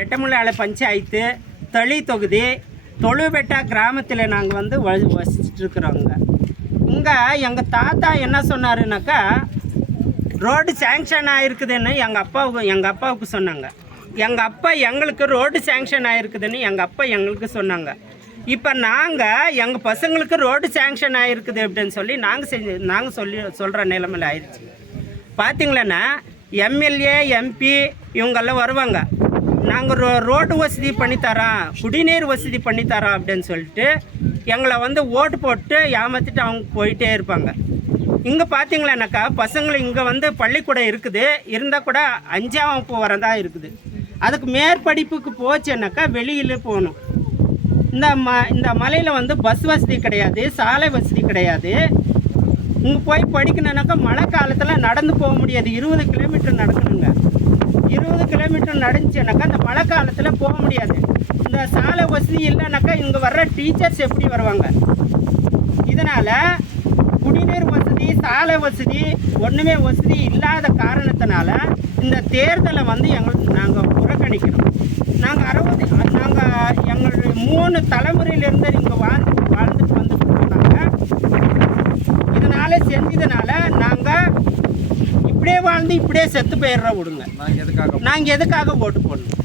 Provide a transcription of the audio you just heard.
வெட்டமுள்ளால பஞ்சாயத்து தளி தொகுதி தொழுபெட்டா கிராமத்தில் நாங்கள் வந்து வ இங்கே எங்கள் தாத்தா என்ன சொன்னாருனாக்கா ரோடு சேங்ஷன் ஆகிருக்குதுன்னு எங்கள் அப்பாவுக்கு எங்கள் அப்பாவுக்கு சொன்னாங்க. எங்கள் அப்பா எங்களுக்கு ரோடு சேங்ஷன் ஆகிருக்குதுன்னு எங்கள் அப்பா எங்களுக்கு சொன்னாங்க. இப்போ நாங்கள் எங்கள் பசங்களுக்கு ரோடு சேங்ஷன் ஆகிருக்குது அப்படின்னு சொல்லி நாங்கள் செஞ்சு நாங்கள் சொல்லி சொல்கிற நிலைமையில் ஆயிடுச்சு பார்த்தீங்களன்னா எம்எல்ஏ எம்பி இவங்கெல்லாம் வருவாங்க. நாங்கள் ரோ ரோடு வசதி பண்ணித்தரோம் குடிநீர் வசதி பண்ணித்தரோம் அப்படின்னு சொல்லிட்டு எங்களை வந்து ஓட்டு போட்டு ஏமாற்றிட்டு அவங்க போயிட்டே இருப்பாங்க. இங்கே பார்த்தீங்களானாக்கா பசங்களை இங்கே வந்து பள்ளிக்கூடம் இருக்குது. இருந்தால் கூட அஞ்சாம் வகுப்பு இருக்குது. அதுக்கு மேற்படிப்புக்கு போச்சுன்னாக்கா வெளியில் போகணும். இந்த ம இந்த மலையில் வந்து பஸ் வசதி கிடையாது சாலை வசதி கிடையாது. இங்கே போய் படிக்கணுன்னாக்கா மழை காலத்தில் நடந்து போக முடியாது. இருபது கிலோமீட்டர் நடக்கணுங்க. கிலோமீட்டர் நடந்துச்சுனாக்கா அந்த மழை காலத்தில் போக முடியாது. இந்த சாலை வசதி இல்லைனாக்கா இங்கே வர்ற டீச்சர்ஸ் எப்படி வருவாங்க? இதனால் குடிநீர் வசதி சாலை வசதி ஒன்றுமே வசதி இல்லாத காரணத்தினால இந்த தேர்தலை வந்து எங்களுக்கு நாங்கள் புறக்கணிக்கிறோம். நாங்கள் அறுபது நாங்கள் எங்களுடைய மூணு தலைமுறையிலேருந்து இங்கே வாழ்ந்து வாழ்ந்துட்டு வந்துட்டு நாங்கள் இதனால் செஞ்சதுனால நாங்கள் இப்படியே வாழ்ந்து இப்படியே செத்து போயிடுறோம் விடுங்க. நாங்கள் எதுக்காக நாங்கள் எதுக்காக ஓட்டு போடணும்?